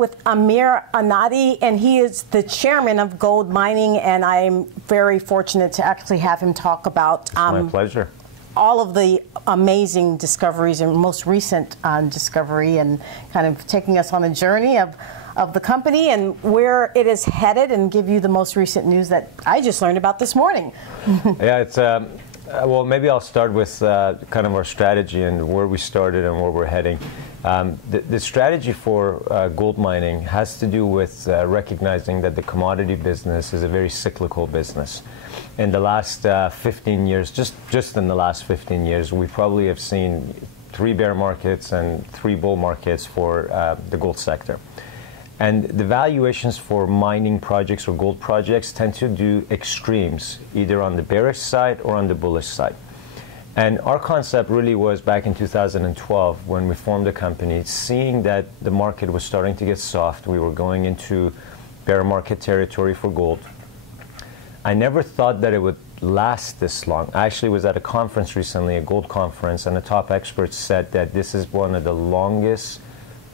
with Amir Adnani, and he is the chairman of Gold Mining, and I'm very fortunate to actually have him talk about my pleasure. All of the amazing discoveries and most recent discovery, and kind of taking us on a journey of the company and where it is headed, and give you the most recent news that I just learned about this morning. Yeah, it's well, maybe I'll start with kind of our strategy and where we started and where we're heading. The strategy for gold mining has to do with recognizing that the commodity business is a very cyclical business. In the last 15 years, just in the last 15 years, we probably have seen 3 bear markets and 3 bull markets for the gold sector. And the valuations for mining projects or gold projects tend to do extremes, either on the bearish side or on the bullish side. And our concept really was back in 2012 when we formed the company, seeing that the market was starting to get soft. We were going into bear market territory for gold. I never thought that it would last this long. I actually was at a conference recently, a gold conference, and the top experts said that this is one of the longest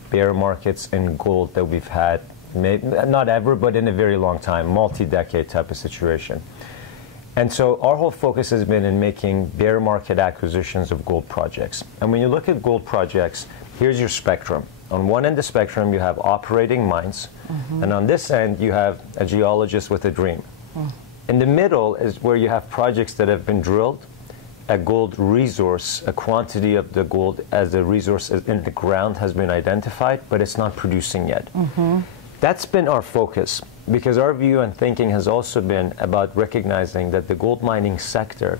bear markets in gold that we've had, maybe not ever, but in a very long time, multi-decade type of situation. And so our whole focus has been in making bear market acquisitions of gold projects. And when you look at gold projects, here's your spectrum. On one end of the spectrum, you have operating mines, and on this end, you have a geologist with a dream. In the middle is where you have projects that have been drilled, a gold resource, a quantity of the gold as a resource in the ground has been identified, but it's not producing yet. That's been our focus, because our view and thinking has also been about recognizing that the gold mining sector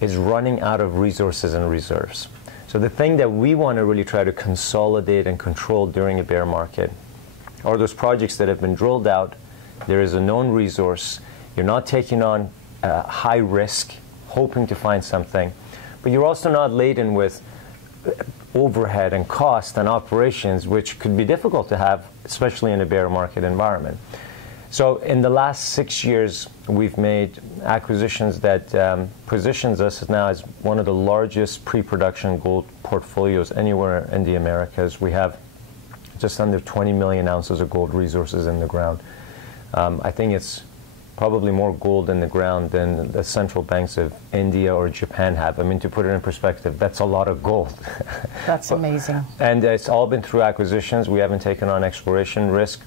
is running out of resources and reserves. So the thing that we want to really try to consolidate and control during a bear market are those projects that have been drilled out, there is a known resource, you're not taking on high risk, hoping to find something, but you're also not laden with overhead and cost and operations, which could be difficult to have, especially in a bear market environment. So in the last 6 years, we've made acquisitions that positions us now as one of the largest pre-production gold portfolios anywhere in the Americas. We have just under 20 million ounces of gold resources in the ground. I think it's probably more gold in the ground than the central banks of India or Japan have. I mean, to put it in perspective, that's a lot of gold. That's amazing. And it's all been through acquisitions. We haven't taken on exploration risk.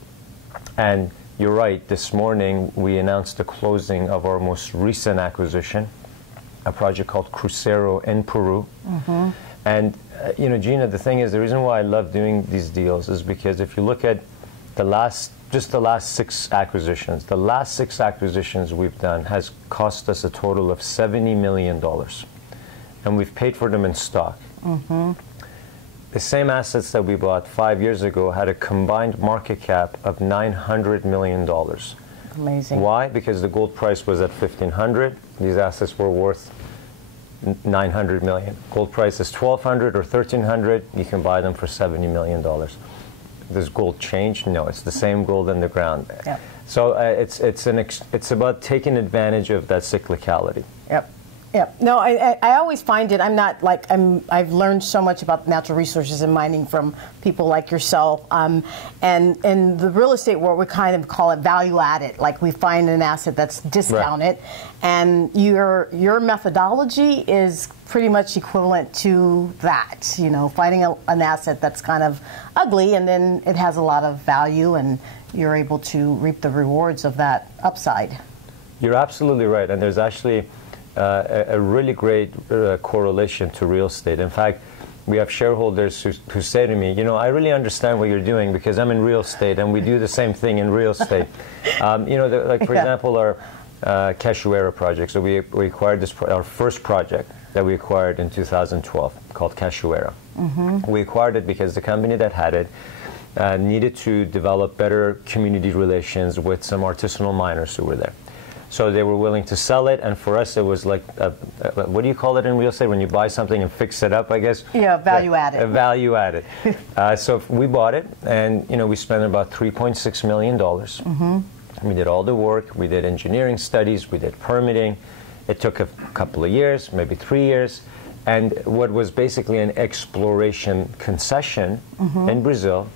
And you're right, this morning we announced the closing of our most recent acquisition, a project called Crucero in Peru. And, you know, Gina, the thing is, the reason why I love doing these deals is because if you look at the last 6 acquisitions, the last 6 acquisitions we've done has cost us a total of $70 million. And we've paid for them in stock. The same assets that we bought 5 years ago had a combined market cap of $900 million. Amazing. Why? Because the gold price was at $1,500. These assets were worth $900 million. Gold price is $1,200 or $1,300. You can buy them for $70 million. Does gold change? No, it's the same gold in the ground. Yep. So it's about taking advantage of that cyclicality. Yep. Yep. No, I always find it. I'm not like I've learned so much about natural resources and mining from people like yourself. And in the real estate world, we kind of call it value added. Like we find an asset that's discounted, right, and your methodology is pretty much equivalent to that. You know, finding an asset that's kind of ugly, and then it has a lot of value, and you're able to reap the rewards of that upside. You're absolutely right, and there's actually a really great correlation to real estate. In fact, we have shareholders who say to me, you know, I really understand what you're doing because I'm in real estate and we do the same thing in real estate. You know, like for example, our Cachoeira project. So we acquired our first project that we acquired in 2012 called Cachoeira. We acquired it because the company that had it needed to develop better community relations with some artisanal miners who were there. So they were willing to sell it, and for us it was like, what do you call it in real estate when you buy something and fix it up, I guess? Yeah, value added. Value added. So we bought it, and you know, we spent about $3.6 million. We did all the work, we did engineering studies, we did permitting. It took a couple of years, maybe 3 years, and what was basically an exploration concession in Brazil,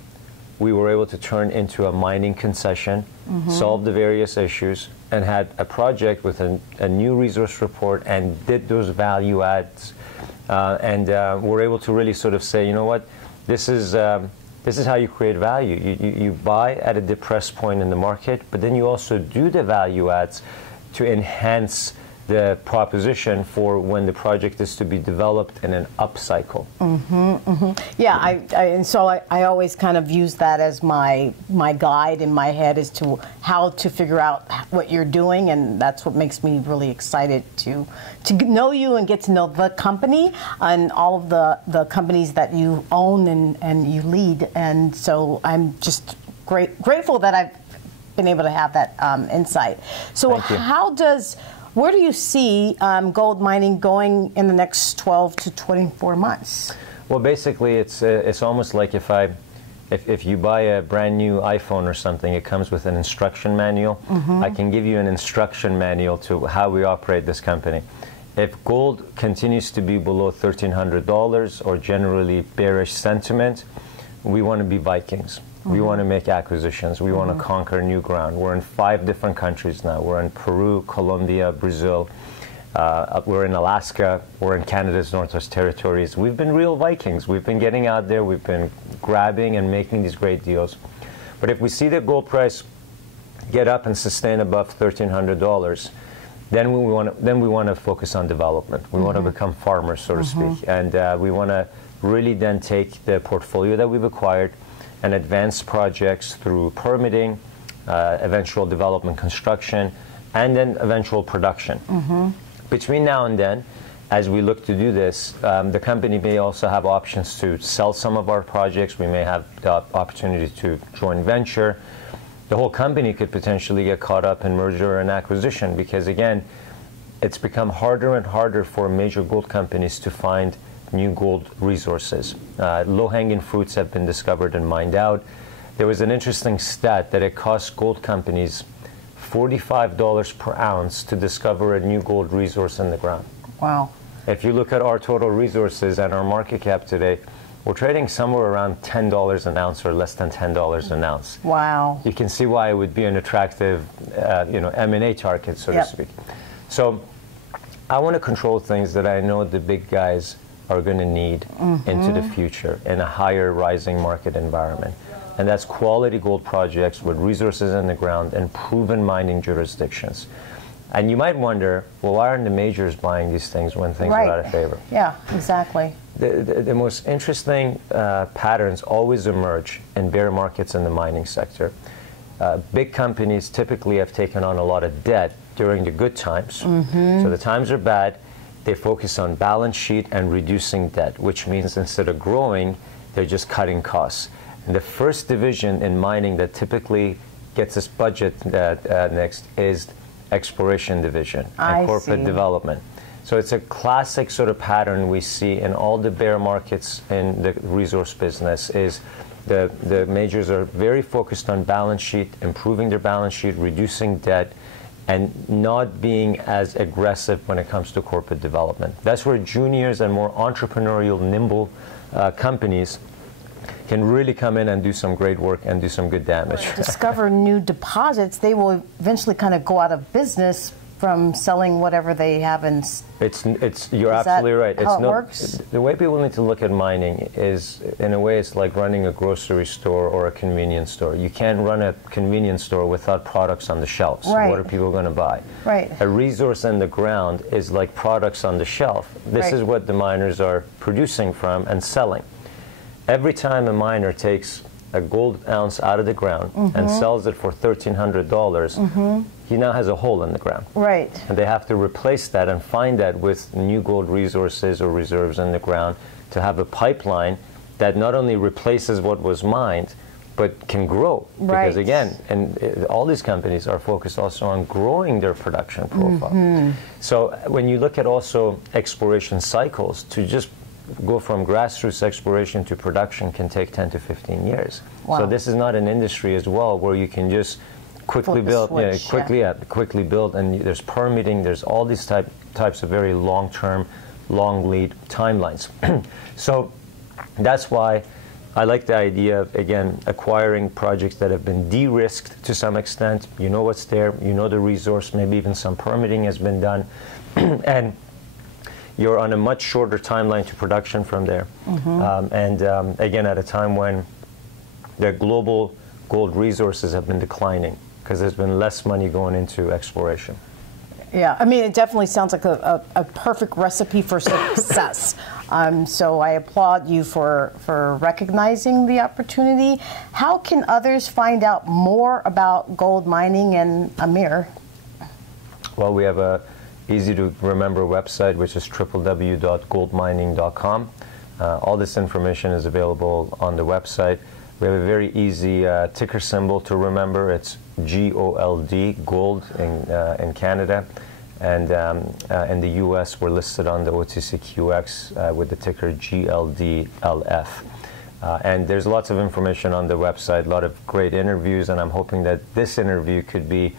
we were able to turn into a mining concession, solve the various issues, and had a project with a new resource report and did those value adds. And we're able to really sort of say, you know what, this is how you create value. You buy at a depressed point in the market, but then you also do the value adds to enhance the proposition for when the project is to be developed in an upcycle. Yeah, and so I always kind of use that as my guide in my head as to how to figure out what you're doing, and that's what makes me really excited to know you and get to know the company and all of the companies that you own and you lead. And so I'm just grateful that I've been able to have that insight. So where do you see gold mining going in the next 12 to 24 months? Well, basically, it's almost like if you buy a brand new iPhone or something, it comes with an instruction manual. I can give you an instruction manual to how we operate this company. If gold continues to be below $1,300 or generally bearish sentiment, we want to be Vikings. We want to make acquisitions. We want to conquer new ground. We're in 5 different countries now. We're in Peru, Colombia, Brazil. We're in Alaska. We're in Canada's Northwest Territories. We've been real Vikings. We've been getting out there. We've been grabbing and making these great deals. But if we see the gold price get up and sustain above $1,300, then we want to focus on development. We want to become farmers, so to speak. And we want to really then take the portfolio that we've acquired and advance projects through permitting, eventual development construction, and then eventual production. Between now and then, as we look to do this, the company may also have options to sell some of our projects. We may have the opportunity to joint venture. The whole company could potentially get caught up in merger and acquisition because, again, it's become harder and harder for major gold companies to find new gold resources. Low-hanging fruits have been discovered and mined out. There was an interesting stat that it costs gold companies $45 per ounce to discover a new gold resource in the ground. Wow. If you look at our total resources and our market cap today, we're trading somewhere around $10 an ounce or less than $10 an ounce. Wow. You can see why it would be an attractive M&A target, so to speak. So I want to control things that I know the big guys are going to need into the future in a higher rising market environment. And that's quality gold projects with resources in the ground and proven mining jurisdictions. And you might wonder, well, why aren't the majors buying these things when things are out of favor? Yeah, exactly. The most interesting patterns always emerge in bear markets in the mining sector. Big companies typically have taken on a lot of debt during the good times. So the times are bad. They focus on balance sheet and reducing debt, which means instead of growing, they're just cutting costs. And the first division in mining that typically gets its budget next is exploration division and corporate development. So it's a classic sort of pattern we see in all the bear markets in the resource business is the majors are very focused on balance sheet, improving their balance sheet, reducing debt, and not being as aggressive when it comes to corporate development. That's where juniors and more entrepreneurial, nimble companies can really come in and do some great work and do some good damage. Discover new deposits, they will eventually kind of go out of business from selling whatever they have in. You're absolutely right. How it works? The way people need to look at mining is, in a way, it's like running a grocery store or a convenience store. You can't run a convenience store without products on the shelves. Right. What are people going to buy? Right. A resource in the ground is like products on the shelf. This is what the miners are producing from and selling. Every time a miner takes a gold ounce out of the ground and sells it for $1,300, he now has a hole in the ground. Right. And they have to replace that and find that with new gold resources or reserves in the ground to have a pipeline that not only replaces what was mined, but can grow. Right. Because again, and all these companies are focused also on growing their production profile. So when you look at also exploration cycles, to just go from grassroots exploration to production can take 10 to 15 years. Wow. So this is not an industry as well where you can just quickly build, quickly build, and there's permitting, there's all these types of very long-term, long lead timelines. So that's why I like the idea of, again, acquiring projects that have been de-risked to some extent. You know what's there, you know the resource, maybe even some permitting has been done, and you're on a much shorter timeline to production from there. Again, at a time when the global gold resources have been declining because there's been less money going into exploration. Yeah, I mean, it definitely sounds like a perfect recipe for success. So I applaud you for recognizing the opportunity. How can others find out more about gold mining and Amir? Well, we have a easy to remember website, which is www.goldmining.com. All this information is available on the website. We have a very easy ticker symbol to remember. It's GOLD, gold in Canada. And in the US, we're listed on the OTCQX with the ticker GLDLF. And there's lots of information on the website, a lot of great interviews, and I'm hoping that this interview could be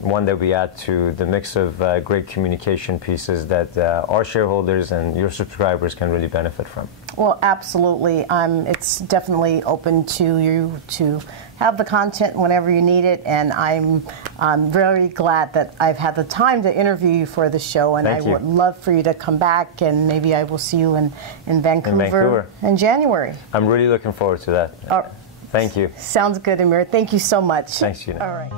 one that we add to the mix of great communication pieces that our shareholders and your subscribers can really benefit from. Well, absolutely. It's definitely open to you to have the content whenever you need it, and I'm very glad that I've had the time to interview you for the show, and I would love for you to come back, and maybe I will see you in Vancouver in January. I'm really looking forward to that. Thank you. Sounds good, Amir. Thank you so much. Thanks, Gina. All right.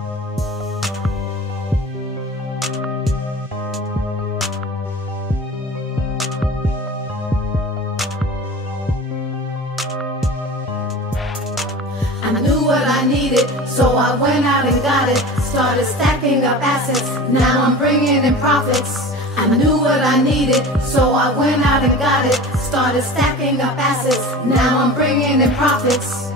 I knew what I needed, so I went out and got it. Started stacking up assets, now I'm bringing in profits. I knew what I needed, so I went out and got it. Started stacking up assets, now I'm bringing in profits.